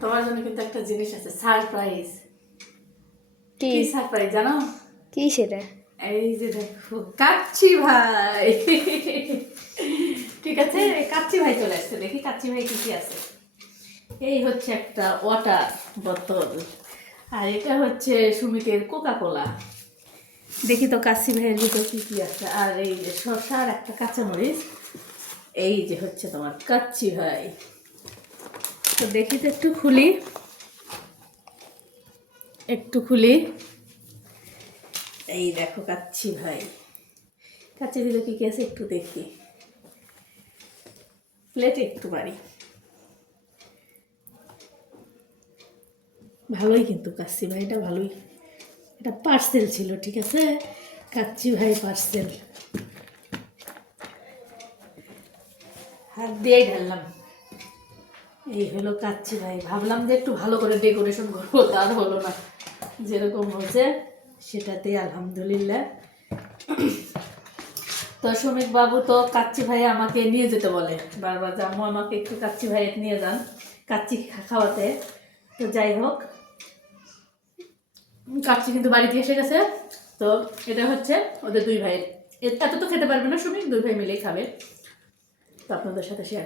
তোমার জন্য কিন্তু একটা জিনিস আছে, সারপ্রাইজ। কি কি সারপ্রাইজ জানো? কি সেটা? এই যে দেখো কাচ্চি ভাই। ঠিক আছে, কাচ্চি ভাই চলে আসছে, দেখি কাচ্চি ভাই কি কি আছে। এই হচ্ছে একটা ওয়াটার বোতল, আর এটা হচ্ছে সুমিতের কোকা কোলা। দেখি তো কাচ্চি ভাইয়ের ভিতর কি কি আছে। আর এই যে শসা আর একটা কাঁচামরিচ। এই যে হচ্ছে তোমার কাচ্চি ভাই। তো দেখি তো একটু খুলি, একটু খুলি। এই দেখো কাচ্চি ভাই, কাচ্চি দিলে কি কি আছে একটু দেখি। প্লেটে একটু বাড়ি, ভালোই কিন্তু কাচ্চি ভাইটা ভালোই। এটা পার্সেল ছিল, ঠিক আছে, কাচ্চি ভাই পার্সেল। হাত দিয়েই ঢাললাম। এই হলো কাচ্চি ভাই। ভাবলাম যে একটু ভালো করে ডেকোরেশন করবো, তার হলো না। যেরকম হয়েছে সেটাতেই আলহামদুলিল্লাহ। তো সুমিত বাবু তো কাচ্চি ভাই আমাকে নিয়ে যেতে বলে বারবার, যে আম্মু আমাকে একটু কাচ্চি ভাই নিয়ে যান কাচ্চি খাওয়াতে। তো যাই হোক, কাচ্চি কিন্তু বাড়িতে এসে গেছে। তো এটা হচ্ছে ওদের দুই ভাইয়ের। এত তো খেতে পারবে না সুমিত, দুই ভাই মিলেই খাবে। তো আপনাদের সাথে শেয়ার